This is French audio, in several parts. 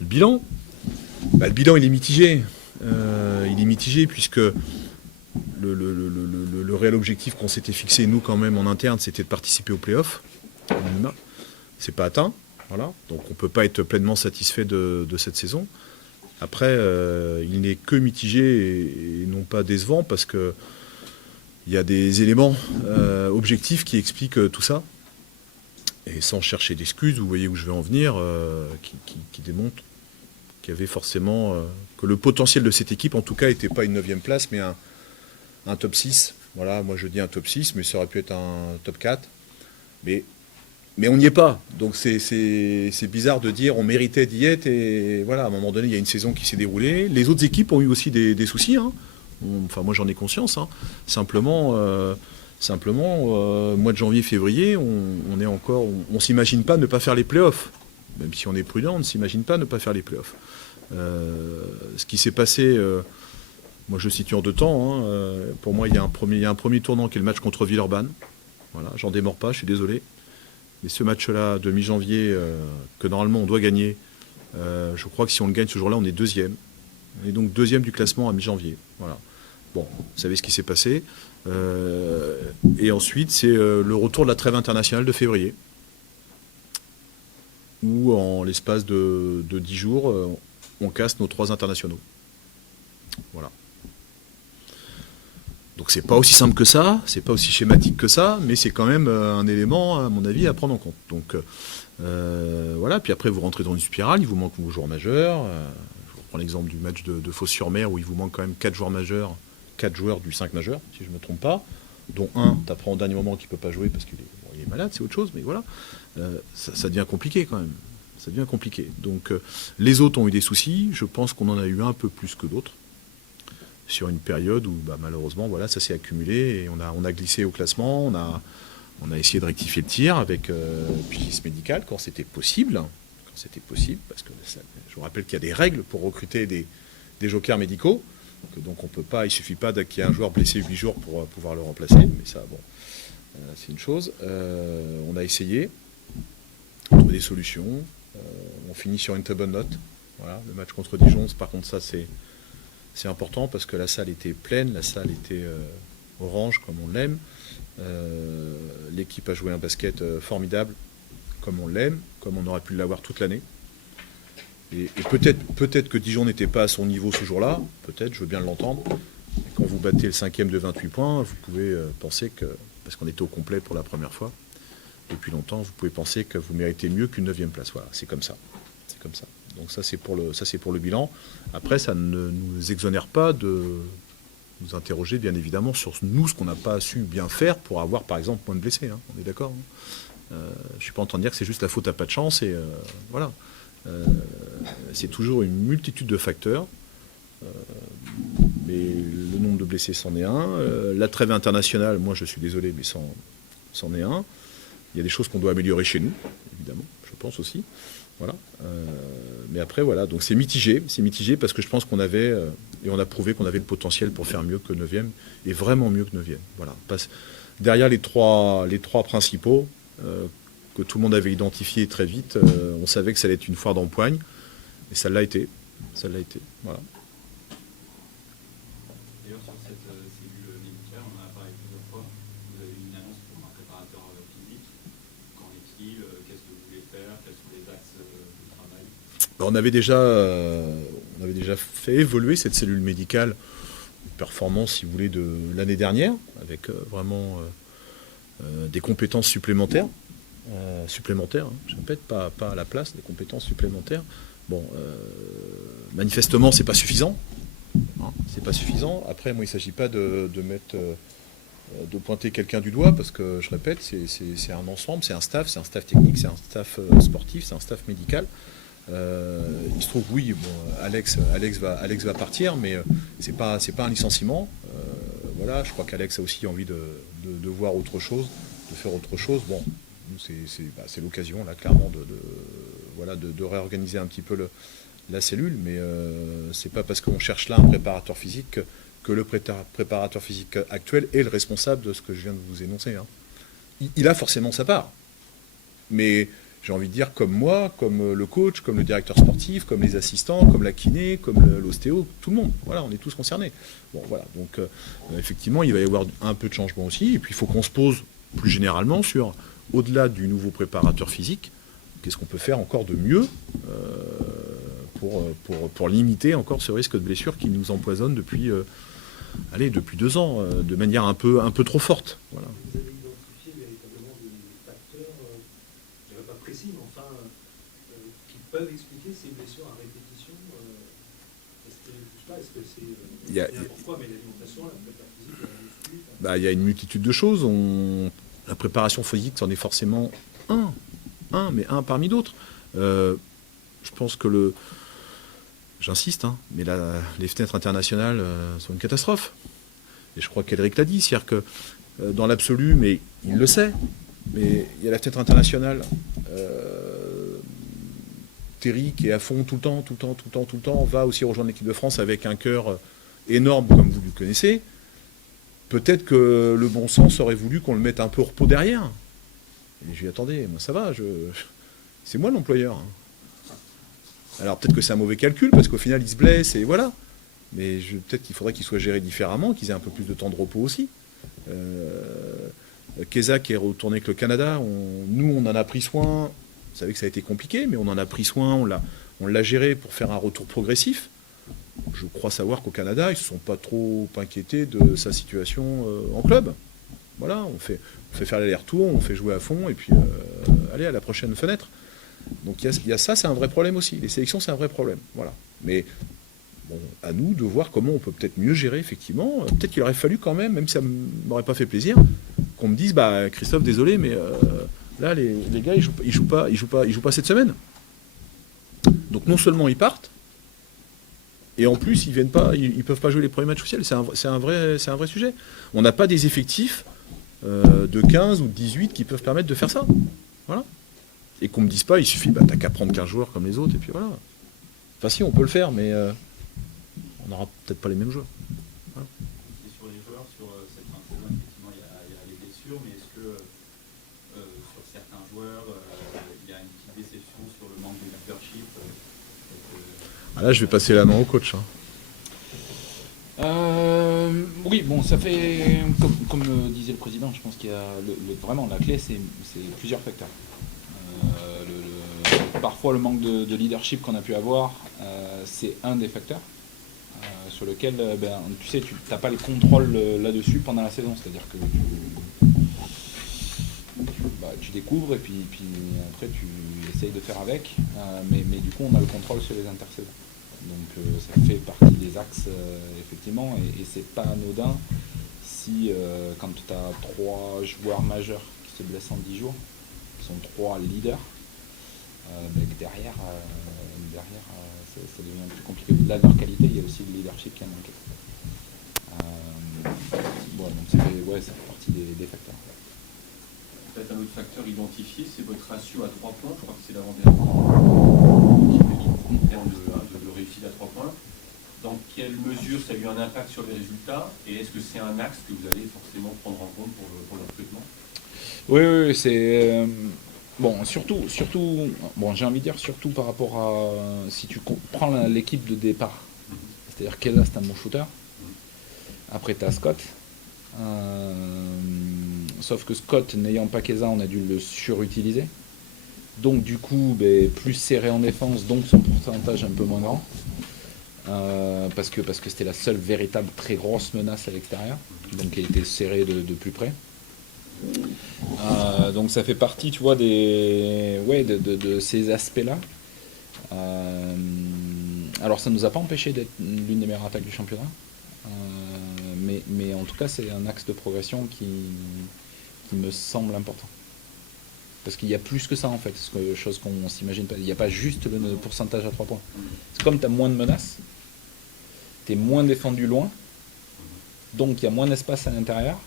Le bilan, le bilan il est mitigé. Il est mitigé puisque le réel objectif qu'on s'était fixé, nous, quand même, en interne, c'était de participer aux playoffs. C'est pas atteint. Voilà. Donc on ne peut pas être pleinement satisfait de cette saison. Après, il n'est que mitigé et non pas décevant parce qu'il y a des éléments objectifs qui expliquent tout ça. Et sans chercher d'excuses, vous voyez où je vais en venir, qui démontrent qu'il y avait forcément... que le potentiel de cette équipe, en tout cas, n'était pas une 9e place, mais un top 6. Voilà, moi je dis un top 6, mais ça aurait pu être un top 4. Mais on n'y est pas. Donc c'est bizarre de dire on méritait d'y être. Et voilà, à un moment donné, il y a une saison qui s'est déroulée. Les autres équipes ont eu aussi des soucis. Hein. Enfin, moi j'en ai conscience. Hein. Simplement, mois de janvier, février, on est encore... On s'imagine pas ne pas faire les playoffs. Même si on est prudent, on ne s'imagine pas ne pas faire les playoffs. Ce qui s'est passé... moi, je situe en 2 temps. Hein. Pour moi, il y a un premier tournant qui est le match contre Villeurbanne. Voilà, j'en démords pas, je suis désolé. Mais ce match-là, de mi-janvier, que normalement on doit gagner, je crois que si on le gagne ce jour-là, on est 2e. On est donc 2e du classement à mi-janvier. Voilà. Bon, vous savez ce qui s'est passé. Et ensuite, c'est le retour de la trêve internationale de février, où en l'espace de 10 jours, on casse nos 3 internationaux. Voilà. Donc c'est pas aussi simple que ça, c'est pas aussi schématique que ça, mais c'est quand même un élément, à mon avis, à prendre en compte. Donc voilà, puis après vous rentrez dans une spirale, il vous manque vos joueurs majeurs. Je reprends l'exemple du match de Fos-sur-Mer où il vous manque quand même 4 joueurs majeurs, 4 joueurs du 5 majeur, si je ne me trompe pas, dont un, tu apprends au dernier moment qu'il ne peut pas jouer parce qu'il est malade, c'est autre chose, mais voilà, ça devient compliqué quand même. Ça devient compliqué. Donc les autres ont eu des soucis, je pense qu'on en a eu un peu plus que d'autres, sur une période où malheureusement voilà, ça s'est accumulé et on a glissé au classement, on a essayé de rectifier le tir avec pugilisme médical quand c'était possible, parce que je vous rappelle qu'il y a des règles pour recruter des jokers médicaux, donc on peut pas, il suffit pas qu'il y ait un joueur blessé 8 jours pour pouvoir le remplacer, mais ça bon, c'est une chose. On a essayé de trouver des solutions, on finit sur une très bonne note. Voilà, le match contre Dijon, par contre ça c'est important parce que la salle était pleine, la salle était orange comme on l'aime. L'équipe a joué un basket formidable comme on l'aime, comme on aurait pu l'avoir toute l'année. Et peut-être que Dijon n'était pas à son niveau ce jour-là, peut-être, je veux bien l'entendre. Et quand vous battez le 5e de 28 points, vous pouvez penser que, parce qu'on était au complet pour la première fois, depuis longtemps, vous pouvez penser que vous méritez mieux qu'une 9e place. Voilà, c'est comme ça. C'est comme ça. Donc ça c'est pour le bilan. Après, ça ne nous exonère pas de nous interroger bien évidemment sur nous, ce qu'on n'a pas su bien faire pour avoir par exemple moins de blessés. Hein. On est d'accord, hein. Je ne suis pas en train de dire que c'est juste la faute à pas de chance. Et voilà. C'est toujours une multitude de facteurs. Mais le nombre de blessés, c'en est un. La trêve internationale, moi je suis désolé, mais c'en est un. Il y a des choses qu'on doit améliorer chez nous, évidemment, je pense aussi. Voilà. Mais après, voilà, donc c'est mitigé parce que je pense qu'on avait, et on a prouvé qu'on avait le potentiel pour faire mieux que 9e, et vraiment mieux que 9e. Voilà. Derrière les trois principaux, que tout le monde avait identifié très vite, on savait que ça allait être une foire d'empoigne, et ça l'a été. Ça l'a été. Voilà. D'ailleurs, sur cette cellule médicale, on en a parlé plusieurs fois. Vous avez eu une annonce pour un préparateur physique. Qu'en est-il? Qu'est-ce que vous voulez faire? Quels sont les axes de travail? On avait déjà fait évoluer cette cellule médicale, performance, si vous voulez, de l'année dernière, avec vraiment des compétences supplémentaires. Hein, je répète, pas à la place, des compétences supplémentaires. Bon, manifestement, c'est pas suffisant. Hein, c'est pas suffisant. Après, moi, il ne s'agit pas de pointer quelqu'un du doigt, parce que, je répète, c'est un ensemble, c'est un staff technique, c'est un staff sportif, c'est un staff médical. Il se trouve, oui, bon, Alex va partir, mais c'est pas un licenciement. Voilà, je crois qu'Alex a aussi envie de voir autre chose, de faire autre chose. Bon, nous, c'est l'occasion, là, clairement, de réorganiser un petit peu la cellule, mais c'est pas parce qu'on cherche là un préparateur physique que le préparateur physique actuel est le responsable de ce que je viens de vous énoncer. Hein. Il a forcément sa part, mais j'ai envie de dire, comme moi, comme le coach, comme le directeur sportif, comme les assistants, comme la kiné, comme l'ostéo, tout le monde. Voilà, on est tous concernés. Bon, voilà. Donc, effectivement, il va y avoir un peu de changement aussi. Et puis, il faut qu'on se pose plus généralement sur, au-delà du nouveau préparateur physique, qu'est-ce qu'on peut faire encore de mieux pour limiter encore ce risque de blessure qui nous empoisonne depuis 2 ans, de manière un peu trop forte. Voilà. Vous avez identifié véritablement des facteurs, je ne dirais pas précis, mais enfin, qui peuvent expliquer ces blessures à répétition. Est-ce que c'est pourquoi, mais l'alimentation, la préparation physique, la muscu. Il y a une multitude de choses. La préparation physique, c'en est forcément mais un parmi d'autres. Je pense que j'insiste, mais les fenêtres internationales sont une catastrophe. Et je crois qu'Elric l'a dit, c'est-à-dire que dans l'absolu, mais il le sait, mais il y a la fenêtre internationale. Terry qui est à fond tout le temps, va aussi rejoindre l'équipe de France avec un cœur énorme comme vous le connaissez. Peut-être que le bon sens aurait voulu qu'on le mette un peu au repos derrière. Et je lui ai dit, attendez, moi ça va, c'est moi l'employeur. Alors peut-être que c'est un mauvais calcul, parce qu'au final il se blesse, et voilà. Mais peut-être qu'il faudrait qu'il soit géré différemment, qu'ils aient un peu plus de temps de repos aussi. Keza qui est retourné avec le Canada, nous on en a pris soin, vous savez que ça a été compliqué, mais on en a pris soin, on l'a géré pour faire un retour progressif. Je crois savoir qu'au Canada, ils ne se sont pas trop inquiétés de sa situation en club. Voilà, on fait faire l'aller-retour, on fait jouer à fond, et puis allez à la prochaine fenêtre. Donc il y a ça, c'est un vrai problème aussi. Les sélections, c'est un vrai problème. Voilà. Mais bon, à nous de voir comment on peut peut-être mieux gérer, effectivement. Peut-être qu'il aurait fallu quand même si ça ne m'aurait pas fait plaisir, qu'on me dise, Christophe, désolé, mais là, les gars, ils jouent pas cette semaine. Donc non seulement ils partent, et en plus, ils peuvent pas jouer les premiers matchs officiels. C'est un vrai sujet. On n'a pas des effectifs de 15 ou de 18 qui peuvent permettre de faire ça. Voilà. Et qu'on me dise pas, il suffit, t'as qu'à prendre 15 joueurs comme les autres, et puis voilà. Enfin si, on peut le faire, mais on n'aura peut-être pas les mêmes joueurs. Voilà. Et sur les joueurs, sur cette fin de saison, effectivement, il y a les blessures, mais est-ce que sur certains joueurs, il y a une petite déception sur le manque de leadership Là, je vais passer la main au coach. Oui, bon, ça fait, comme le disait le président, je pense qu'il y a vraiment la clé, c'est plusieurs facteurs. Parfois, le manque de leadership qu'on a pu avoir, c'est un des facteurs sur lequel, tu sais, tu n'as pas le contrôle là-dessus pendant la saison. C'est-à-dire que tu découvres et puis après tu essayes de faire avec, mais du coup on a le contrôle sur les intersaisons. Donc ça fait partie des axes effectivement, et c'est pas anodin si quand tu as 3 joueurs majeurs qui se blessent en 10 jours, qui sont 3 leaders, derrière ça devient plus compliqué. Au-delà de leur qualité, il y a aussi le leadership qui a manqué. Donc ça fait partie des facteurs. Peut-être un autre facteur identifié, c'est votre ratio à 3 points. Je crois que c'est l'avant-dernier en termes de réussite à 3 points. Dans quelle mesure ça a eu un impact sur les résultats, et est-ce que c'est un axe que vous allez forcément prendre en compte pour le recrutement? Oui, c'est surtout, j'ai envie de dire surtout par rapport à si tu prends l'équipe de départ, c'est-à-dire Keza, c'est un bon shooter. Après tu as Scott. Sauf que Scott, n'ayant pas Keza, on a dû le surutiliser. Donc du coup, plus serré en défense, donc son pourcentage un peu moins grand. Parce que c'était la seule véritable très grosse menace à l'extérieur. Donc il a été serré de plus près. Donc ça fait partie, tu vois, de ces aspects-là. Alors ça ne nous a pas empêché d'être l'une des meilleures attaques du championnat. Mais en tout cas, c'est un axe de progression qui me semble important. Parce qu'il y a plus que ça, en fait, chose qu'on ne s'imagine pas. Il n'y a pas juste le pourcentage à 3 points. C'est comme tu as moins de menaces, tu es moins défendu loin, donc il y a moins d'espace à l'intérieur.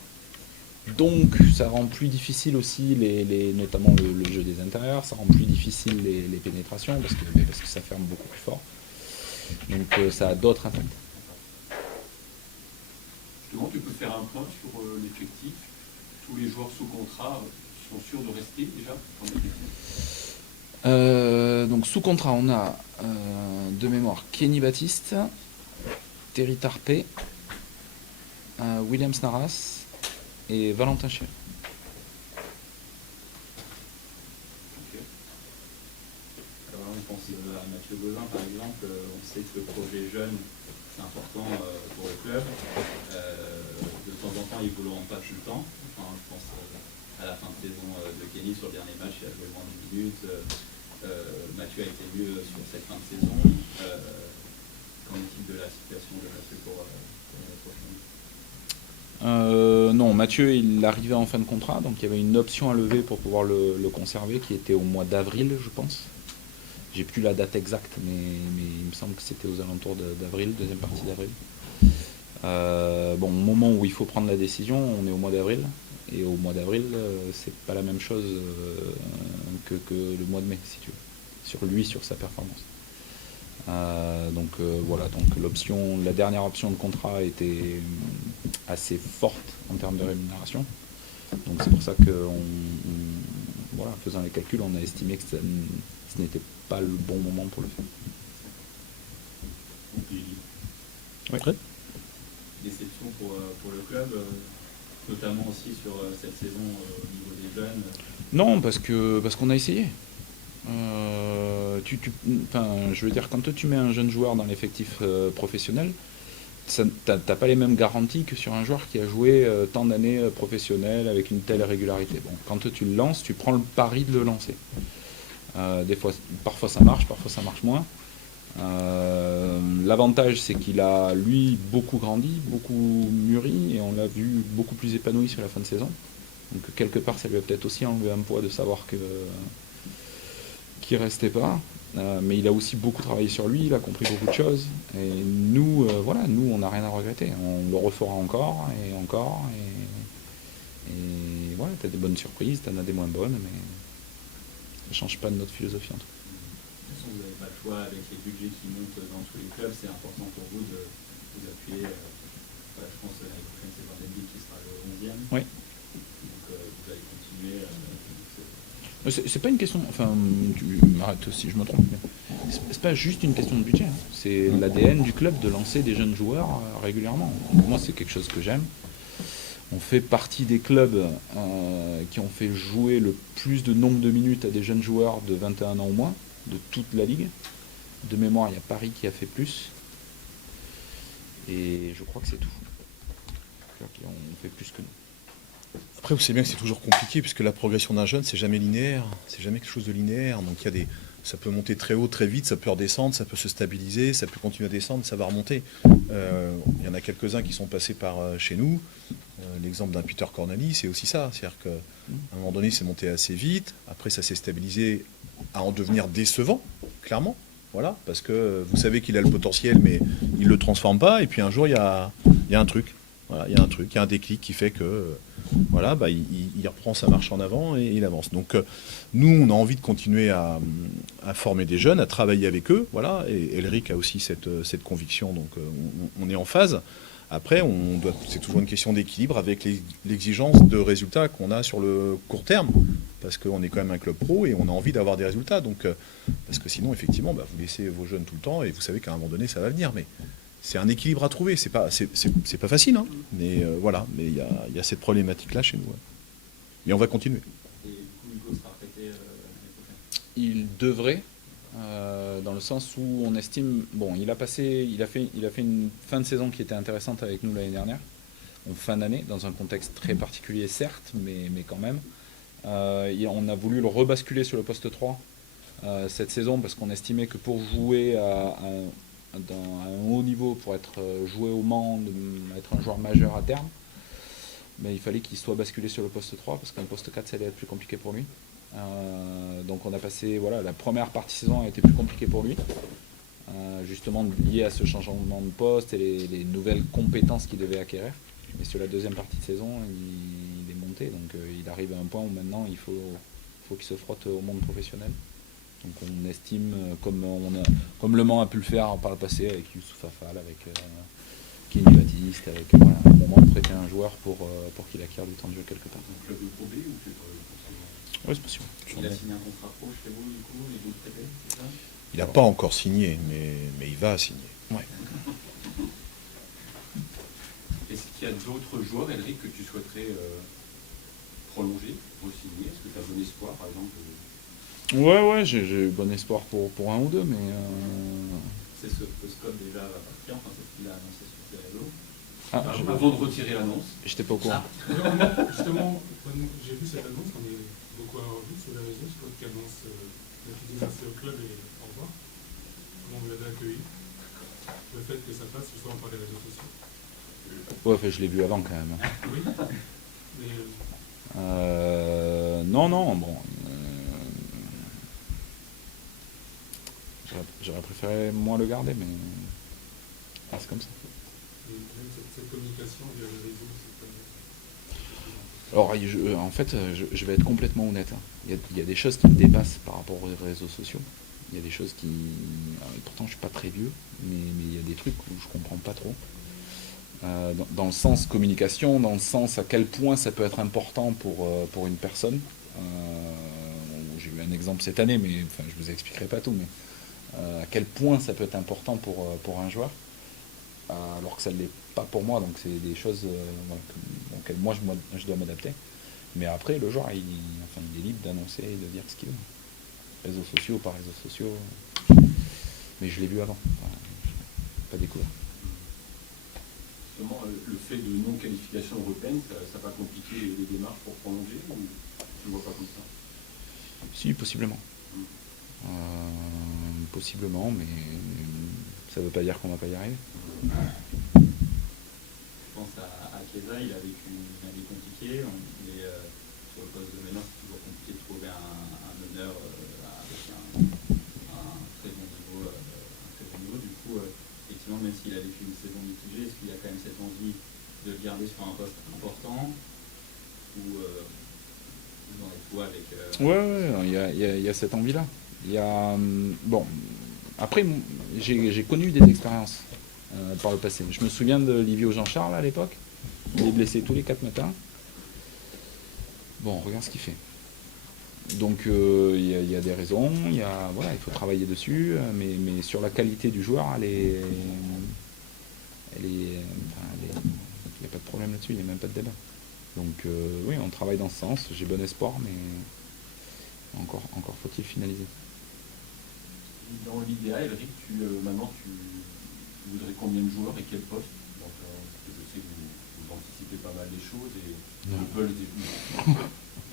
Donc ça rend plus difficile aussi, notamment le jeu des intérieurs, ça rend plus difficile les pénétrations, parce que ça ferme beaucoup plus fort. Donc ça a d'autres impacts. Justement, tu peux faire un point sur l'effectif. Tous les joueurs sous contrat sont sûrs de rester déjà dans l'effectif? Donc sous contrat, on a de mémoire Kenny Baptiste, Terry Tarpé, William Snaras et Valentin Chiel. Ok. Alors on pense à Mathieu Gauvin par exemple, on sait que le projet jeune c'est important pour le club. De temps en temps il ne vous le rend pas tout le temps. Enfin, je pense à la fin de saison de Kenny sur le dernier match, il a joué moins de 10 minutes. Mathieu a été mieux sur cette fin de saison. Qu'en est-il de la situation de Mathieu pour l'année prochaine? Non, Mathieu, il arrivait en fin de contrat, donc il y avait une option à lever pour pouvoir le conserver, qui était au mois d'avril, je pense. J'ai plus la date exacte, mais il me semble que c'était aux alentours d'avril, deuxième partie d'avril. Bon, au moment où il faut prendre la décision, on est au mois d'avril, et au mois d'avril, c'est pas la même chose que le mois de mai, si tu veux, sur lui, sur sa performance. Voilà, donc la dernière option de contrat était assez forte en termes de rémunération. Donc c'est pour ça que, voilà, faisant les calculs, on a estimé que ce n'était pas le bon moment pour le faire. Donc, Oui. déception pour le club, notamment aussi sur cette saison au niveau des jeunes. Non, parce qu'on a essayé. Je veux dire, quand tu mets un jeune joueur dans l'effectif professionnel, t'as pas les mêmes garanties que sur un joueur qui a joué tant d'années professionnelles avec une telle régularité. Bon, quand tu le lances, tu prends le pari de le lancer. Parfois ça marche moins. L'avantage, c'est qu'il a, lui, beaucoup grandi, beaucoup mûri, et on l'a vu beaucoup plus épanoui sur la fin de saison. Donc quelque part, ça lui a peut-être aussi enlevé un poids de savoir qu'il restait pas. Mais il a aussi beaucoup travaillé sur lui, il a compris beaucoup de choses. Et nous, on n'a rien à regretter. On le refera encore, et voilà, t'as des bonnes surprises, t'en as des moins bonnes, mais ça change pas de notre philosophie en tout cas. De toute façon, vous n'avez pas le choix avec les budgets qui montent dans tous les clubs. C'est important pour vous de vous appuyer. Je pense que l'année prochaine, c'est Vandenby qui sera le 11e. Oui. Donc vous allez continuer. C'est pas une question. Enfin, tu m'arrêtes si je me trompe. Mais c'est pas juste une question de budget. Hein. C'est l'ADN du club de lancer des jeunes joueurs régulièrement. Moi, c'est quelque chose que j'aime. On fait partie des clubs qui ont fait jouer le plus de nombre de minutes à des jeunes joueurs de 21 ans ou moins, de toute la ligue. De mémoire, il y a Paris qui a fait plus. Et je crois que c'est tout. On fait plus que nous. Après, vous savez bien que c'est toujours compliqué, puisque la progression d'un jeune, c'est jamais linéaire. C'est jamais quelque chose de linéaire. Donc ça peut monter très haut, très vite, ça peut redescendre, ça peut se stabiliser, ça peut continuer à descendre, ça va remonter. Il y en a quelques-uns qui sont passés par chez nous. L'exemple d'un Peter Corneli, c'est aussi ça. C'est-à-dire qu'à un moment donné, c'est monté assez vite. Après, ça s'est stabilisé à en devenir décevant, clairement. Voilà, parce que vous savez qu'il a le potentiel, mais il ne le transforme pas. Et puis un jour, il y a un truc. Voilà, il y a un truc, il y a un déclic qui fait que il reprend sa marche en avant et il avance. Donc nous, on a envie de continuer à former des jeunes, à travailler avec eux. Voilà, et Elric a aussi cette conviction, donc on est en phase. Après, c'est toujours une question d'équilibre avec l'exigence de résultats qu'on a sur le court terme, parce qu'on est quand même un club pro et on a envie d'avoir des résultats. Donc, parce que sinon, effectivement, vous laissez vos jeunes tout le temps et vous savez qu'à un moment donné, ça va venir. Mais c'est un équilibre à trouver. C'est pas facile, hein, mais voilà. Mais il y a cette problématique-là chez nous. Ouais. Mais on va continuer. Et du coup, Hugo sera prêté l'année prochaine. Il devrait. Dans le sens où on estime, bon, il a fait une fin de saison qui était intéressante avec nous l'année dernière, en fin d'année, dans un contexte très particulier certes, mais quand même. On a voulu le rebasculer sur le poste 3 cette saison parce qu'on estimait que pour jouer à un haut niveau, pour être joué au Mans, être un joueur majeur à terme, il fallait qu'il soit basculé sur le poste 3 parce qu'un poste 4 ça allait être plus compliqué pour lui. Donc on a passé, la première partie saison a été plus compliquée pour lui, justement lié à ce changement de poste et les nouvelles compétences qu'il devait acquérir. Mais sur la deuxième partie de saison, il est monté, donc il arrive à un point où maintenant il faut qu'il se frotte au monde professionnel. Donc on estime, comme Le Mans a pu le faire par le passé avec Youssouf Afal, avec Kenny Baptiste, avec à un moment prêter un joueur pour qu'il acquiert du temps de jeu quelque part. Un club de Pro B ou club Oui, c'est possible. Il a signé un contrat pro chez vous, du coup, et vous le traitez, c'est ça? Il n'a pas encore signé, mais il va signer. Est-ce qu'il y a d'autres joueurs, Elric, que tu souhaiterais prolonger, re-signer? Est-ce que tu as bon espoir, par exemple Ouais, j'ai bon espoir pour un ou deux, mais... C'est ce que Scott déjà va partir, enfin c'est ce qu'il a annoncé sur ses réseaux. Avant de retirer l'annonce. J'étais pas au courant. Justement, j'ai vu cette annonce, on est beaucoup à vu sur les réseaux, Scott qui annonce la fidélisation au club et au revoir. Comment vous l'avez accueilli? Le fait que ça passe justement par les réseaux sociaux. Ouais, enfin, je l'ai vu avant quand même. Oui. Mais Non, bon. J'aurais préféré moi le garder, mais c'est comme ça. même cette communication via les réseaux, c'est pas... Alors, en fait, je vais être complètement honnête. Hein. Il y a des choses qui me dépassent par rapport aux réseaux sociaux. Il y a des choses qui... pourtant, je suis pas très vieux, mais il y a des trucs où je comprends pas trop. Dans le sens communication, dans le sens à quel point ça peut être important pour une personne. J'ai eu un exemple cette année, mais enfin, je vous expliquerai pas tout, mais à quel point ça peut être important pour un joueur, alors que ça ne l'est pas pour moi, donc c'est des choses auxquelles moi je dois m'adapter. Mais après, le joueur, il est libre d'annoncer et de dire ce qu'il veut. Réseaux sociaux, pas réseaux sociaux. Mais je l'ai vu avant, pas découvert. Justement, le fait de non-qualification européenne, ça n'a pas compliqué les démarches pour prolonger, ou tu ne vois pas comme ça? Si, possiblement. Possiblement, mais ça ne veut pas dire qu'on ne va pas y arriver. Je pense à Chiesa, il a vécu une année compliquée, mais sur le poste de meneur, c'est toujours compliqué de trouver un meneur avec un très bon niveau. Du coup, effectivement, même s'il a vécu une saison mitigée, est-ce qu'il y a quand même cette envie de le garder sur un poste important, ou vous en êtes quoi avec... Il y a cette envie-là. Il y a... Bon, après, j'ai connu des expériences par le passé. Je me souviens de Livio Jean-Charles à l'époque. Il est blessé tous les 4 matins. Bon, regarde ce qu'il fait. Donc, il y a des raisons. Il faut travailler dessus. Mais sur la qualité du joueur, il n'y a pas de problème là-dessus. Il n'y a même pas de débat. Donc, oui, on travaille dans ce sens. J'ai bon espoir, mais encore faut-il finaliser. Dans l'idéal, Elric, maintenant tu voudrais combien de joueurs et quel poste? Donc, je sais que vous anticipez pas mal les choses et le Pulse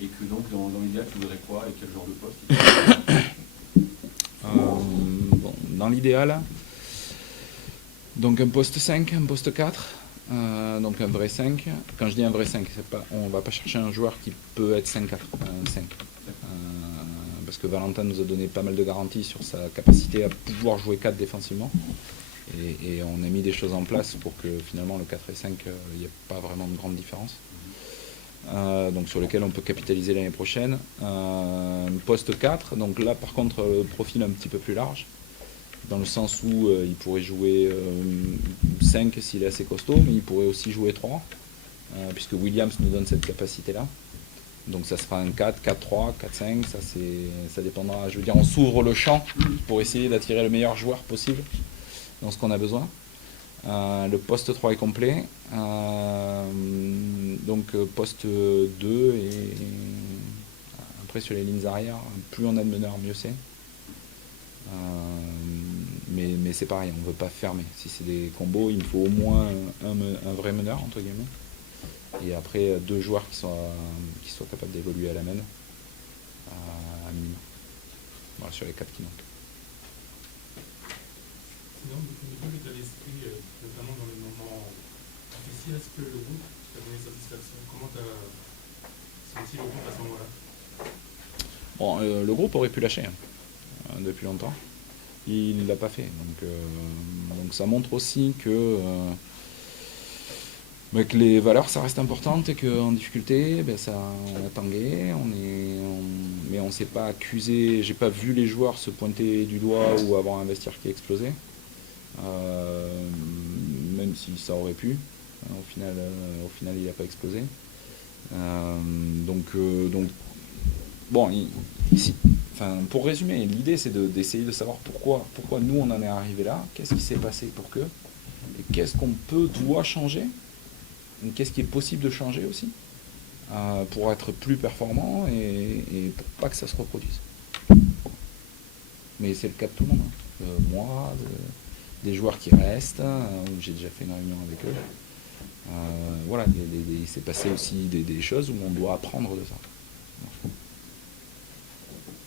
et que donc dans l'idéal tu voudrais quoi et quel genre de poste? Dans l'idéal, donc un poste 5, un poste 4, donc un vrai 5. Quand je dis un vrai 5, on ne va pas chercher un joueur qui peut être 5-4, un 5. Parce que Valentin nous a donné pas mal de garanties sur sa capacité à pouvoir jouer 4 défensivement. Et on a mis des choses en place pour que finalement le 4 et 5, il n'y ait pas vraiment de grande différence. Donc sur lequel on peut capitaliser l'année prochaine. Poste 4, donc là par contre profil un petit peu plus large, dans le sens où il pourrait jouer 5 s'il est assez costaud, mais il pourrait aussi jouer 3, puisque Williams nous donne cette capacité-là. Donc ça sera un 4, 4-3, 4-5, ça dépendra. Je veux dire, on s'ouvre le champ pour essayer d'attirer le meilleur joueur possible dans ce qu'on a besoin. Le poste 3 est complet. Donc poste 2 et après sur les lignes arrière, plus on a de meneurs, mieux c'est. Mais c'est pareil, on ne veut pas fermer. Si c'est des combos, il me faut au moins un vrai meneur, entre guillemets. Et après 2 joueurs qui soient capables d'évoluer à la main à minimum. Voilà, sur les 4 qui manquent. Sinon, au niveau de l'état d'esprit, notamment dans les moments difficiles, est-ce que le groupe t'a donné satisfaction? Comment tu as senti le groupe à ce moment-là? Bon, le groupe aurait pu lâcher depuis longtemps. Il ne l'a pas fait. Donc ça montre aussi que les valeurs, ça reste important et qu'en difficulté, on a tangué, mais on ne s'est pas accusé. J'ai pas vu les joueurs se pointer du doigt ou avoir un vestiaire qui a explosé. Même si ça aurait pu. Au final il n'a pas explosé. Donc bon, pour résumer, l'idée c'est d'essayer de savoir pourquoi nous on en est arrivé là, qu'est-ce qui s'est passé pour que, et qu'est-ce qu'on doit changer, et qu'est-ce qui est possible de changer aussi, pour être plus performant et pour pas que ça se reproduise. Mais c'est le cas de tout le monde, hein. Moi, des joueurs qui restent, où j'ai déjà fait une réunion avec eux. Voilà, il s'est passé aussi des choses où on doit apprendre de ça.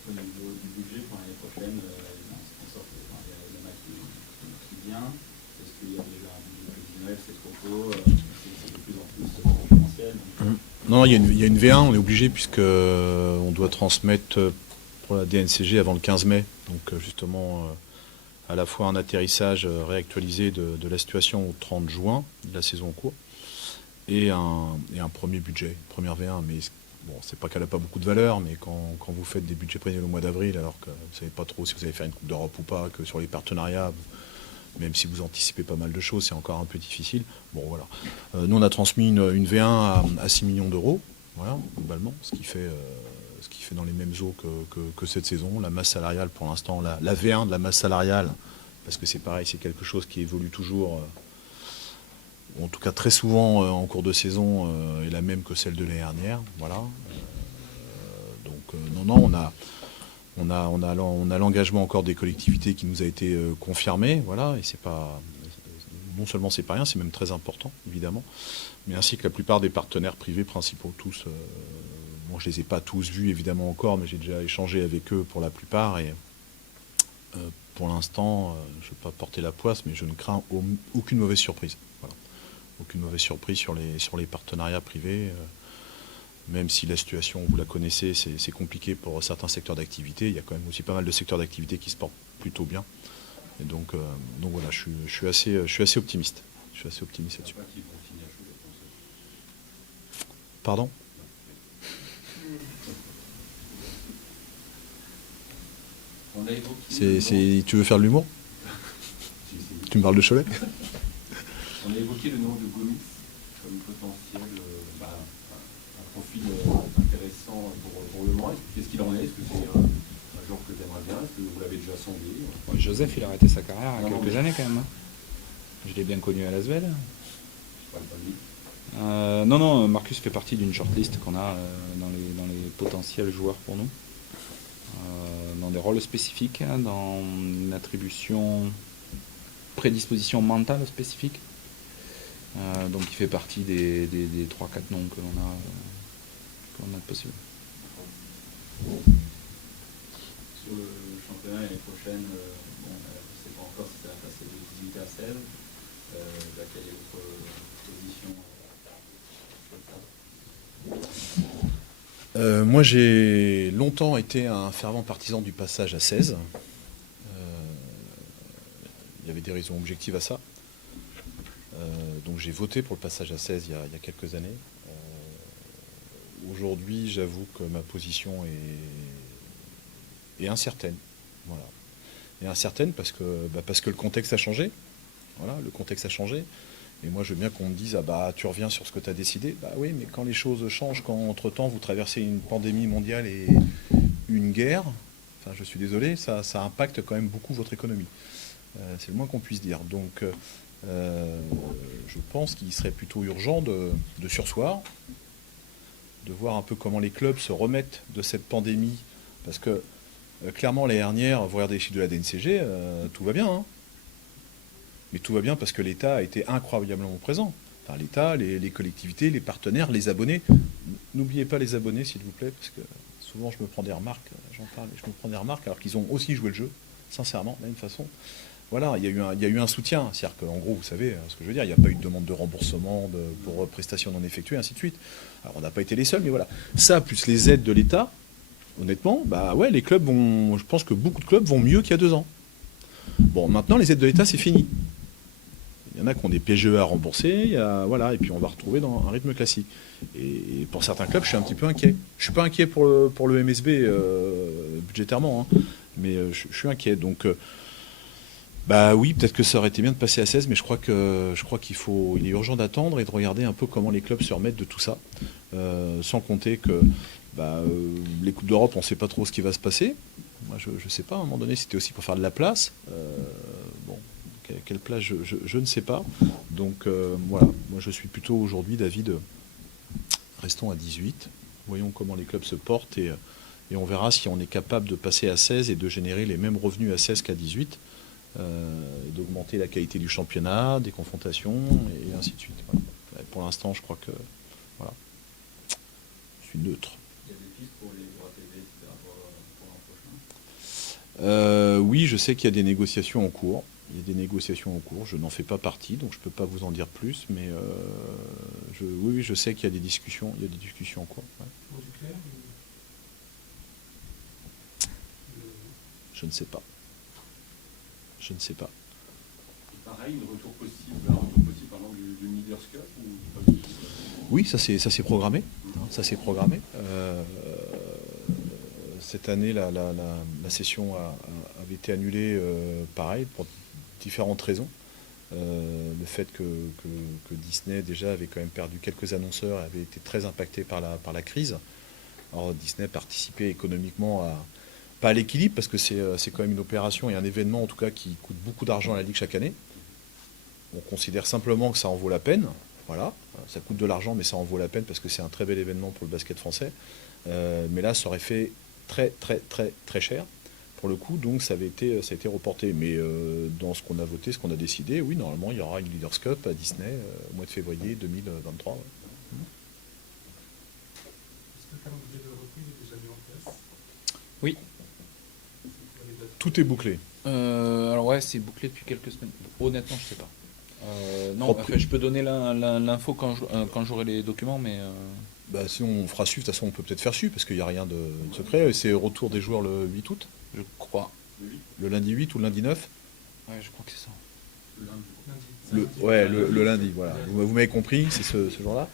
Au niveau du budget pour l'année prochaine, il y a le match qui vient. Est-ce qu'il y a déjà un budget prévisionnel, c'est trop tôt, c'est de plus en plus confidentiel. Non, il y a une V1, on est obligé puisque on doit transmettre pour la DNCG avant le 15 mai. Donc justement, à la fois un atterrissage réactualisé de la situation au 30 juin de la saison en cours et un premier budget, une première V1. Mais bon, c'est pas qu'elle n'a pas beaucoup de valeur, mais quand vous faites des budgets prévisionnels au mois d'avril, alors que vous ne savez pas trop si vous allez faire une Coupe d'Europe ou pas, que sur les partenariats, même si vous anticipez pas mal de choses, c'est encore un peu difficile. Bon, voilà. Nous, on a transmis une V1 à 6 millions d'euros, voilà, globalement, ce qui fait dans les mêmes eaux que cette saison. La masse salariale, pour l'instant, la V1 de la masse salariale, parce que c'est pareil, c'est quelque chose qui évolue toujours, ou en tout cas très souvent en cours de saison, est la même que celle de l'année dernière. Voilà. Donc, non, on a l'engagement encore des collectivités qui nous a été confirmé, voilà, et c'est pas, non seulement c'est pas rien, c'est même très important, évidemment, mais ainsi que la plupart des partenaires privés principaux, tous. Bon, je les ai pas tous vus évidemment encore, mais j'ai déjà échangé avec eux pour la plupart, et pour l'instant, je ne vais pas porter la poisse, mais je ne crains aucune mauvaise surprise. Voilà. Aucune mauvaise surprise sur les partenariats privés. Même si la situation, vous la connaissez, c'est compliqué pour certains secteurs d'activité, il y a quand même aussi pas mal de secteurs d'activité qui se portent plutôt bien. Et donc voilà, je suis assez optimiste. Je suis assez optimiste là-dessus. Pardon ? On a évoqué Tu veux faire de l'humour ? Tu me parles de Cholet ? On a évoqué le nom de Gomis comme potentiel un profil intéressant pour le Mans. Qu'est-ce qu'il en est ? Est-ce que c'est un joueur que tu aimerais bien ? Est-ce que vous l'avez déjà sondé ? Joseph, il a arrêté sa carrière il y a quelques années quand même. Je l'ai bien connu à Lasvel. Je parle pas de lui. Non, Marcus fait partie d'une shortlist qu'on a dans les potentiels joueurs pour nous. Dans des rôles spécifiques, dans une attribution, prédisposition mentale spécifique. Donc il fait partie des 3-4 noms que l'on a de possible. Sur le championnat l'année prochaine, je ne sais pas encore si ça va passer de 18 à 16. Quelle est votre position Moi, j'ai longtemps été un fervent partisan du passage à 16. Il y avait des raisons objectives à ça. Donc j'ai voté pour le passage à 16 il y a quelques années. Aujourd'hui, j'avoue que ma position est incertaine. Voilà. Et incertaine parce que le contexte a changé. Voilà, le contexte a changé. Et moi, je veux bien qu'on me dise, tu reviens sur ce que tu as décidé. Oui, mais quand les choses changent, quand entre-temps vous traversez une pandémie mondiale et une guerre, enfin, je suis désolé, ça impacte quand même beaucoup votre économie. C'est le moins qu'on puisse dire. Donc, je pense qu'il serait plutôt urgent de surseoir, de voir un peu comment les clubs se remettent de cette pandémie. Parce que, clairement, l'année dernière, vous regardez les chiffres de la DNCG, tout va bien, hein. Mais tout va bien parce que l'État a été incroyablement présent. Enfin, l'État, les collectivités, les partenaires, les abonnés. N'oubliez pas les abonnés, s'il vous plaît, parce que souvent je me prends des remarques, j'en parle, et je me prends des remarques alors qu'ils ont aussi joué le jeu, sincèrement, de la même façon. Voilà, il y a eu un soutien. C'est-à-dire qu'en gros, vous savez ce que je veux dire, il n'y a pas eu de demande de remboursement pour prestations non effectuées, ainsi de suite. Alors on n'a pas été les seuls, mais voilà. Ça, plus les aides de l'État, honnêtement, les clubs je pense que beaucoup de clubs vont mieux qu'il y a 2 ans. Bon, maintenant, les aides de l'État, c'est fini. Il y en a qui ont des PGE à rembourser, et puis on va retrouver dans un rythme classique. Et pour certains clubs, je suis un petit peu inquiet. Je ne suis pas inquiet pour le MSB budgétairement, hein, mais je suis inquiet. Donc, Bah oui, peut-être que ça aurait été bien de passer à 16, mais je crois qu'il est urgent d'attendre et de regarder un peu comment les clubs se remettent de tout ça. Sans compter que les Coupes d'Europe, on ne sait pas trop ce qui va se passer. Moi, je ne sais pas, à un moment donné, c'était aussi pour faire de la place. Bon, quelle place, je ne sais pas. Donc voilà, moi je suis plutôt aujourd'hui d'avis de restons à 18. Voyons comment les clubs se portent et on verra si on est capable de passer à 16 et de générer les mêmes revenus à 16 qu'à 18. D'augmenter la qualité du championnat, des confrontations, et ainsi de suite. Voilà. Pour l'instant, je crois que voilà, je suis neutre. Il y a des pistes pour les droits TV, etc. pour l'an prochain. Oui, je sais qu'il y a des négociations en cours. Je n'en fais pas partie, donc je ne peux pas vous en dire plus, mais oui, je sais qu'il y a des discussions. Il y a des discussions en cours. Ouais. Pour du clair Je ne sais pas. Je ne sais pas. Et pareil, un retour possible par exemple du Leaders Cup ou pas du tout? Oui, ça c'est programmé. Ça c'est programmé. Cette année, la session avait été annulée, pareil, pour différentes raisons. Le fait que Disney déjà avait quand même perdu quelques annonceurs et avait été très impacté par la crise. Alors Disney participait économiquement pas à l'équilibre, parce que c'est quand même une opération et un événement en tout cas qui coûte beaucoup d'argent à la Ligue chaque année. On considère simplement que ça en vaut la peine. Voilà, ça coûte de l'argent, mais ça en vaut la peine parce que c'est un très bel événement pour le basket français. Mais là, ça aurait fait très très très très cher pour le coup, donc ça a été reporté. Mais dans ce qu'on a voté, ce qu'on a décidé, oui, normalement, il y aura une Leaders Cup à Disney au mois de février 2023. Ouais. Est-ce que le calendrier de reprise est déjà mis en place? Oui. Tout est bouclé. Alors ouais, c'est bouclé depuis quelques semaines. Honnêtement, je sais pas. Non, Propre. après, je peux donner l'info quand j'aurai les documents, mais... Sinon, on fera suivre. De toute façon, on peut peut-être faire suivre parce qu'il n'y a rien de secret. C'est retour des joueurs le 8 août, Je crois. le lundi 8 ou le lundi 9. Ouais, je crois que c'est ça. Lundi. Le lundi, voilà. Vous m'avez compris, c'est ce jour-là.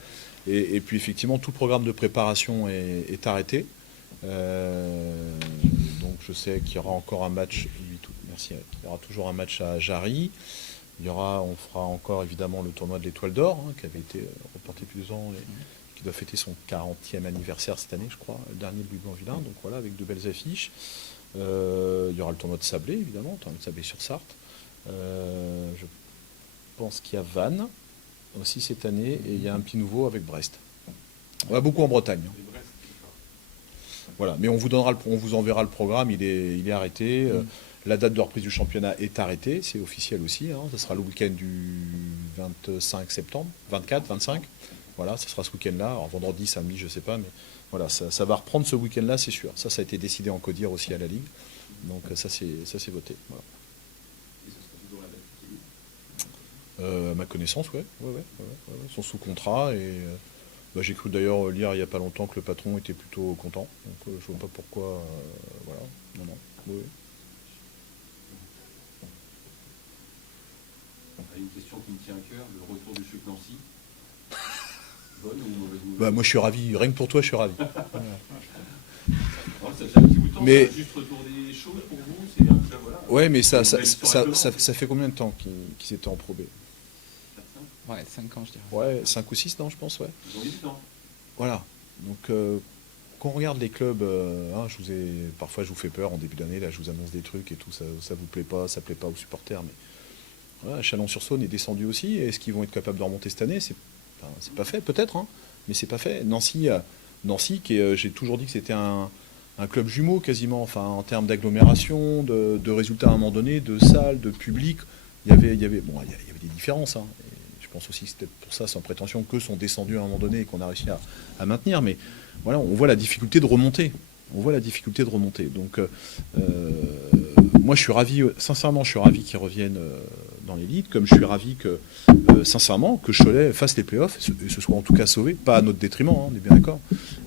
Et puis effectivement, tout le programme de préparation est arrêté. Donc je sais qu'il y aura encore un match, 8 août, merci. Il y aura toujours un match à Jarry. On fera encore évidemment le tournoi de l'Étoile d'Or, qui avait été reporté depuis 2 ans et qui doit fêter son 40e anniversaire cette année, je crois, le dernier de Louis-Blanc-Villain. Donc voilà, avec de belles affiches. Il y aura le tournoi de Sablé, évidemment, le tournoi de Sablé sur Sarthe. Je pense qu'il y a Vannes aussi cette année, et il y a un petit nouveau avec Brest. On va beaucoup en Bretagne. Voilà, mais on vous enverra le programme, il est arrêté. La date de reprise du championnat est arrêtée, c'est officiel aussi. Ce sera le week-end du 25 septembre, 24, 25. Voilà, ça sera ce week-end-là. Alors vendredi, samedi, je ne sais pas, mais voilà, ça va reprendre ce week-end-là, c'est sûr. Ça a été décidé en CODIR aussi à la Ligue. Donc ça, c'est voté. Voilà. Et ce sera toujours la date qui est libre. À ma connaissance, ouais. Ils sont sous contrat et j'ai cru d'ailleurs lire il n'y a pas longtemps que le patron était plutôt content. Donc je ne vois pas pourquoi. Voilà. Non. Oui. Une question qui me tient à cœur, le retour du Chuck Nancy. Bonne ou mauvaise nouvelle? Moi je suis ravi, rien que pour toi je suis ravi. Ça fait un petit bout de temps, Mais- c'est juste retour des choses pour vous, c'est un club, voilà. Ouais, mais ça Historiquement. fait combien de temps qu'ils étaient en Pro B? 4-5. Ouais, 5 ans, je dirais. Ouais, 5 ou 6, non, je pense, ouais. Ils ont eu du temps. Voilà. Donc, quand on regarde les clubs, parfois je vous fais peur en début d'année, là je vous annonce des trucs et tout, ça vous plaît pas, ça plaît pas aux supporters, mais voilà, Chalon-sur-Saône est descendu aussi. Est-ce qu'ils vont être capables de remonter cette année? C'est pas fait, peut-être, mais c'est pas fait. Nancy, j'ai toujours dit que c'était un club jumeau quasiment, en termes d'agglomération, de résultats à un moment donné, de salles, de public. Il y avait des différences. Et je pense aussi que c'était pour ça, sans prétention, qu'eux sont descendus à un moment donné et qu'on a réussi à maintenir. Mais voilà, on voit la difficulté de remonter. Donc, moi, je suis ravi, sincèrement, qu'ils reviennent dans l'élite, comme je suis ravi que, sincèrement, que Cholet fasse les playoffs et se soit en tout cas sauvé, pas à notre détriment, on est bien d'accord,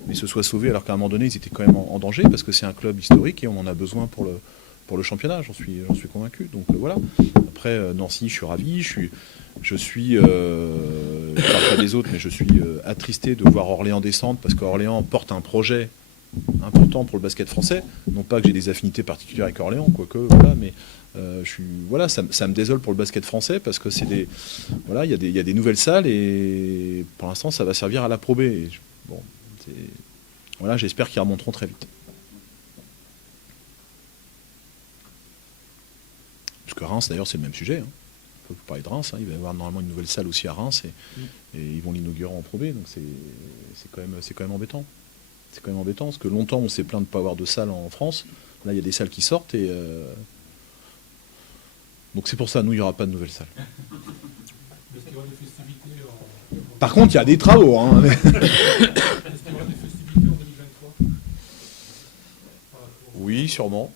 mais se soit sauvé alors qu'à un moment donné, ils étaient quand même en danger, parce que c'est un club historique et on en a besoin pour le championnat, j'en suis convaincu. Donc voilà. Après, Nancy, je suis ravi, je parle pas des autres, mais je suis attristé de voir Orléans descendre, parce qu'Orléans porte un projet important pour le basket français. Non pas que j'ai des affinités particulières avec Orléans, quoique, voilà, mais voilà, ça me désole pour le basket français parce que voilà, il y a des nouvelles salles et pour l'instant, ça va servir à la Pro B. Bon, voilà, j'espère qu'ils remonteront très vite. Parce que Reims, d'ailleurs, c'est le même sujet. Hein. Vous parlez de Reims, hein, il va y avoir normalement une nouvelle salle aussi à Reims et ils vont l'inaugurer en Pro B, donc c'est quand même embêtant. C'est quand même embêtant parce que longtemps on s'est plaint de ne pas avoir de salle en France. Là, il y a des salles qui sortent et donc c'est pour ça, nous, il n'y aura pas de nouvelle salle. Est-ce qu'il y aura des festivités Par contre, il y a des travaux. Hein. Est-ce qu'il y aura des festivités en 2023 Oui, sûrement.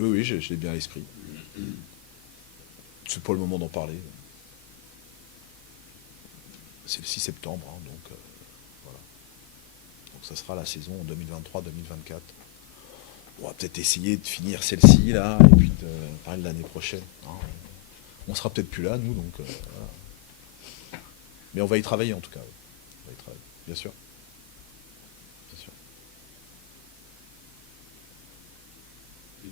Oui, je l'ai bien à l'esprit. C'est pas le moment d'en parler. C'est le 6 septembre, hein, donc voilà. Donc ça sera la saison 2023-2024. On va peut-être essayer de finir celle-ci, là, et puis de parler de l'année prochaine. Hein. On sera peut-être plus là, nous, donc voilà. Mais on va y travailler, en tout cas. On va y travailler, bien sûr. Bien sûr.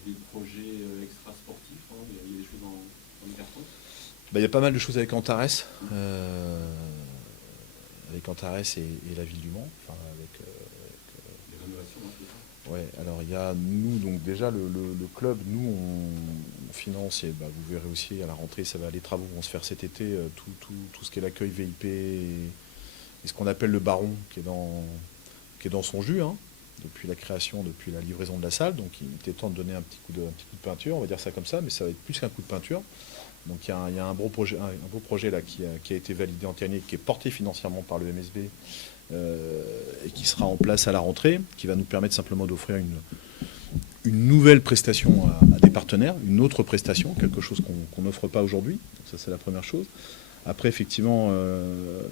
Des projets extra-sportifs, hein, il y a des choses en carton. Il y a pas mal de choses avec Antares. Avec Antares et la ville du Mans. Enfin, Les rénovations, hein, c'est ça. ouais, alors il y a nous, donc déjà le club, nous on finance et vous verrez aussi à la rentrée, les travaux vont se faire cet été, tout ce qui est l'accueil VIP et ce qu'on appelle le baron qui est dans son jus, hein, depuis la création, depuis la livraison de la salle. Donc il était temps de donner un petit coup de peinture, on va dire ça comme ça, mais ça va être plus qu'un coup de peinture. Donc il y a un beau projet là qui a été validé en dernier, qui est porté financièrement par le MSB et qui sera en place à la rentrée, qui va nous permettre simplement d'offrir une nouvelle prestation à des partenaires, une autre prestation, quelque chose qu'on n'offre pas aujourd'hui. Ça c'est la première chose. Après effectivement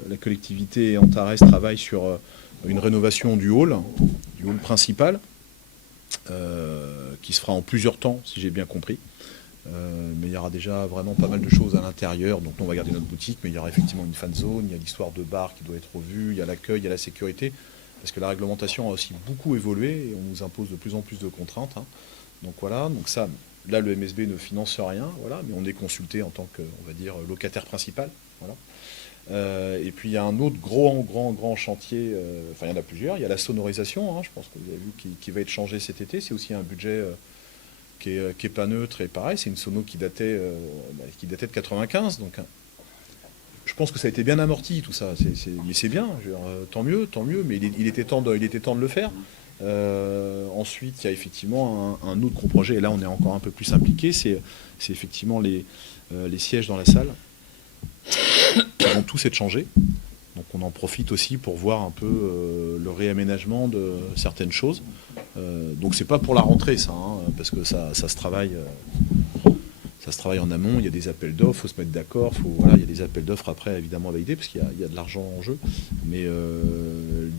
la collectivité Antares travaille sur une rénovation du hall principal, qui se fera en plusieurs temps si j'ai bien compris. Mais il y aura déjà vraiment pas mal de choses à l'intérieur. Donc on va garder notre boutique, mais il y aura effectivement une fan zone, il y a l'histoire de bar qui doit être revue, il y a l'accueil, il y a la sécurité, parce que la réglementation a aussi beaucoup évolué et on nous impose de plus en plus de contraintes. Hein. Donc voilà, donc ça, là le MSB ne finance rien, voilà, mais on est consulté en tant que, on va dire, locataire principal. Voilà. Et puis il y a un autre grand chantier, enfin il y en a plusieurs, il y a la sonorisation, hein, je pense que vous avez vu, qui va être changé cet été. C'est aussi un budget qui est pas neutre, et pareil, c'est une sono qui datait de 95, donc je pense que ça a été bien amorti tout ça, c'est bien, je veux dire, tant mieux, mais il était temps de le faire. Ensuite, il y a effectivement un autre gros projet, et là on est encore un peu plus impliqué, c'est effectivement les sièges dans la salle qui vont tous être changés. Donc on en profite aussi pour voir un peu le réaménagement de certaines choses. Donc c'est pas pour la rentrée ça, hein, parce que ça se travaille en amont, il y a des appels d'offres, il faut se mettre d'accord, il y a des appels d'offres après évidemment à valider, parce qu'il y a de l'argent en jeu. Mais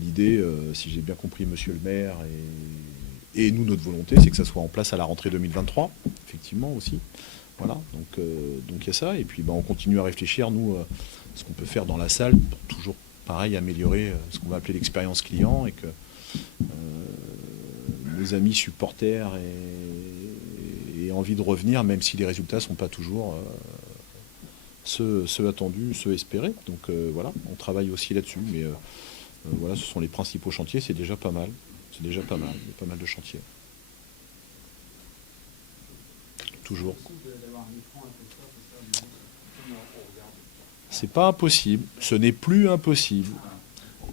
l'idée, si j'ai bien compris monsieur le maire, et nous notre volonté, c'est que ça soit en place à la rentrée 2023, effectivement aussi. Voilà, donc il y a ça, et puis on continue à réfléchir, nous, ce qu'on peut faire dans la salle pour toujours, pareil, améliorer ce qu'on va appeler l'expérience client, et que nos amis supporters aient envie de revenir, même si les résultats ne sont pas toujours ceux attendus, ceux espérés. Donc voilà, on travaille aussi là-dessus, mais voilà, ce sont les principaux chantiers, c'est déjà pas mal. Il y a pas mal de chantiers. Toujours. C'est pas impossible, ce n'est plus impossible.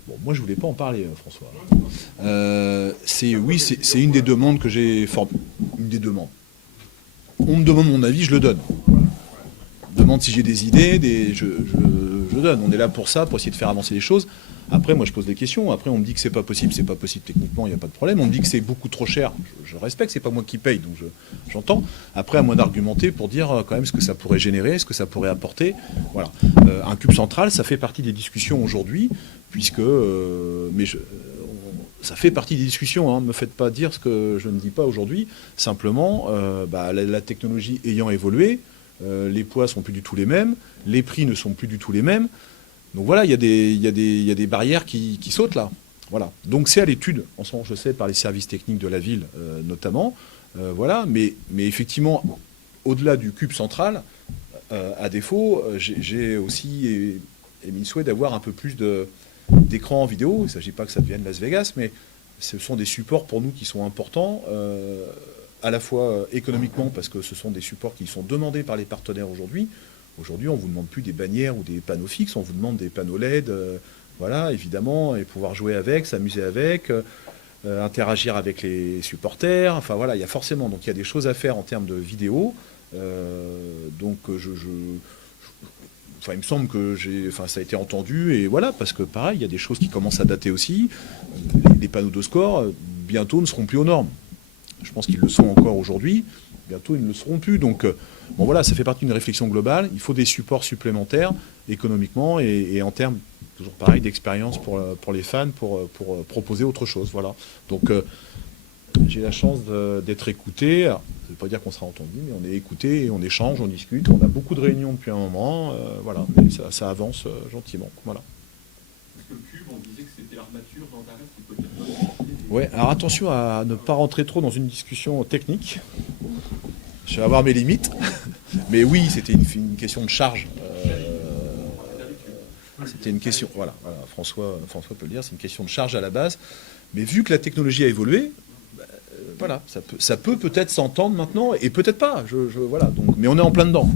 Bon, moi je voulais pas en parler, François. C'est une des demandes que j'ai formulées. Une des demandes. On me demande mon avis, je le donne. On me demande si j'ai des idées, je donne. On est là pour ça, pour essayer de faire avancer les choses. Après, moi je pose des questions. Après, on me dit que c'est pas possible techniquement, il n'y a pas de problème. On me dit que c'est beaucoup trop cher. Je respecte, c'est pas moi qui paye, donc j'entends. Après, à moi d'argumenter pour dire quand même ce que ça pourrait générer, ce que ça pourrait apporter. Voilà. Un cube central, ça fait partie des discussions aujourd'hui, puisque ça fait partie des discussions, hein. Ne me faites pas dire ce que je ne dis pas aujourd'hui. Simplement, la technologie ayant évolué, les poids sont plus du tout les mêmes, les prix ne sont plus du tout les mêmes. Donc voilà, il y a des barrières qui sautent là. Voilà. Donc c'est à l'étude, en ce moment, je sais, par les services techniques de la ville notamment. Voilà. Mais effectivement, au-delà du cube central, à défaut, j'ai aussi émis le souhait d'avoir un peu plus d'écran vidéo. Il ne s'agit pas que ça devienne Las Vegas, mais ce sont des supports pour nous qui sont importants, à la fois économiquement, parce que ce sont des supports qui sont demandés par les partenaires aujourd'hui. Aujourd'hui, on ne vous demande plus des bannières ou des panneaux fixes, on vous demande des panneaux LED, voilà, évidemment, et pouvoir jouer avec, s'amuser avec, interagir avec les supporters. Enfin voilà, il y a forcément, donc il y a des choses à faire en termes de vidéo. Donc il me semble que ça a été entendu, et voilà, parce que pareil, il y a des choses qui commencent à dater aussi. Les panneaux de score, bientôt, ne seront plus aux normes. Je pense qu'ils le sont encore aujourd'hui. Bientôt, ils ne le seront plus. Donc, bon, voilà, ça fait partie d'une réflexion globale. Il faut des supports supplémentaires, économiquement, et en termes, toujours pareil, d'expérience pour les fans, pour proposer autre chose. Voilà. Donc, j'ai la chance d'être écouté. Alors, ça ne veut pas dire qu'on sera entendu, mais on est écouté, et on échange, on discute. On a beaucoup de réunions depuis un moment. Voilà, mais ça avance gentiment. Voilà. Parce que le cube, on disait que c'était l'armature dans ta reste qui peut être... Ouais, alors attention à ne pas rentrer trop dans une discussion technique. Je vais avoir mes limites. Mais oui, c'était une question de charge. C'était une question, voilà, François peut le dire, c'est une question de charge à la base. Mais vu que la technologie a évolué, voilà, ça peut peut-être s'entendre maintenant, et peut-être pas. Voilà, donc, mais on est en plein dedans.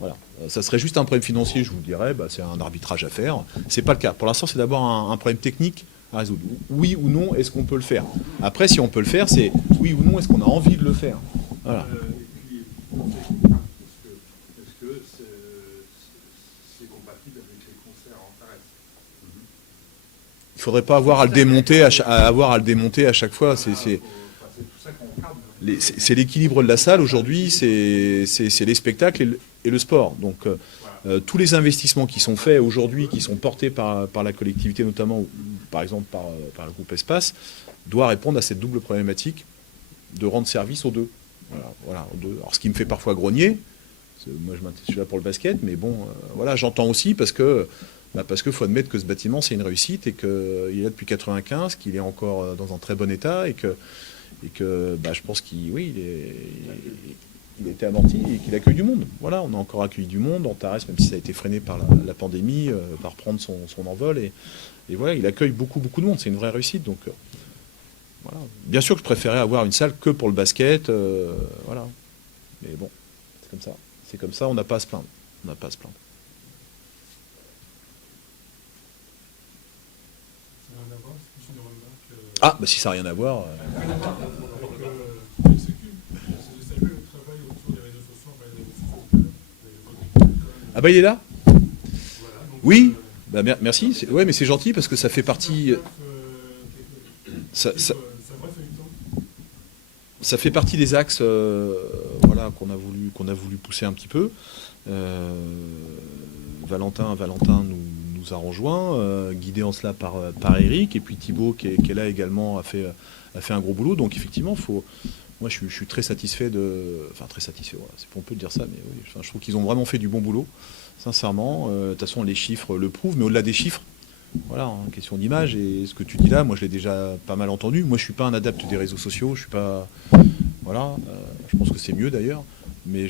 Voilà. Ça serait juste un problème financier, je vous dirais, c'est un arbitrage à faire. C'est pas le cas. Pour l'instant, c'est d'abord un problème technique à résoudre. Oui ou non, est-ce qu'on peut le faire? Après, si on peut le faire, c'est oui ou non, est-ce qu'on a envie de le faire? Voilà. Et puis, est-ce que c'est compatible avec les concerts en terrestre? Il ne faudrait pas avoir à le démonter à chaque fois. C'est tout ça qu'on parle. c'est l'équilibre de la salle aujourd'hui, c'est les spectacles et le sport. Donc tous les investissements qui sont faits aujourd'hui, qui sont portés par la collectivité notamment, ou par exemple par le groupe Espace, doit répondre à cette double problématique de rendre service aux deux. Voilà, aux deux. Alors ce qui me fait parfois grogner, moi je suis là pour le basket, mais bon, voilà, j'entends aussi parce que faut admettre que ce bâtiment c'est une réussite, et qu'il est là depuis 95, qu'il est encore dans un très bon état, et que je pense qu'il a été amorti et qu'il accueille du monde. Voilà, on a encore accueilli du monde. Antares, même si ça a été freiné par la pandémie, va reprendre son envol, et voilà, il accueille beaucoup de monde. C'est une vraie réussite. Donc voilà. Bien sûr que je préférais avoir une salle que pour le basket, voilà. Mais bon, c'est comme ça. On n'a pas à se plaindre. Ah, si ça n'a rien à voir. Ah il est là. Oui, merci. Ouais, mais c'est gentil parce que ça fait partie. Ça fait partie des axes, voilà, qu'on a voulu pousser un petit peu. Valentin nous a rejoint, guidé en cela par Eric, et puis Thibaut qui est là également a fait un gros boulot. Donc effectivement, moi je suis très satisfait très satisfait, voilà, on peut dire ça, mais oui, je trouve qu'ils ont vraiment fait du bon boulot, sincèrement. De toute façon, les chiffres le prouvent, mais au-delà des chiffres, voilà, question d'image, et ce que tu dis là, moi je l'ai déjà pas mal entendu. Moi je suis pas un adepte des réseaux sociaux, je suis pas, voilà, je pense que c'est mieux d'ailleurs, mais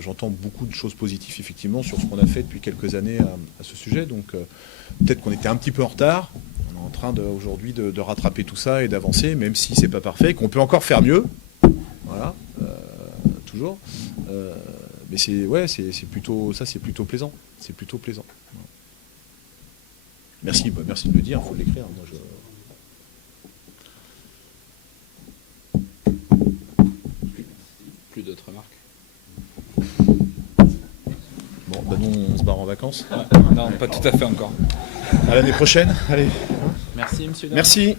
j'entends beaucoup de choses positives effectivement sur ce qu'on a fait depuis quelques années à ce sujet. Donc peut-être qu'on était un petit peu en retard. On est en train aujourd'hui de rattraper tout ça et d'avancer, même si c'est pas parfait, qu'on peut encore faire mieux. Voilà, toujours. Mais c'est plutôt plaisant. C'est plutôt plaisant. Merci de le dire, il faut l'écrire. Plus d'autres remarques? Bon, nous on se barre en vacances. Non, pas tout à fait encore. À l'année prochaine. Allez. Merci, monsieur. Merci.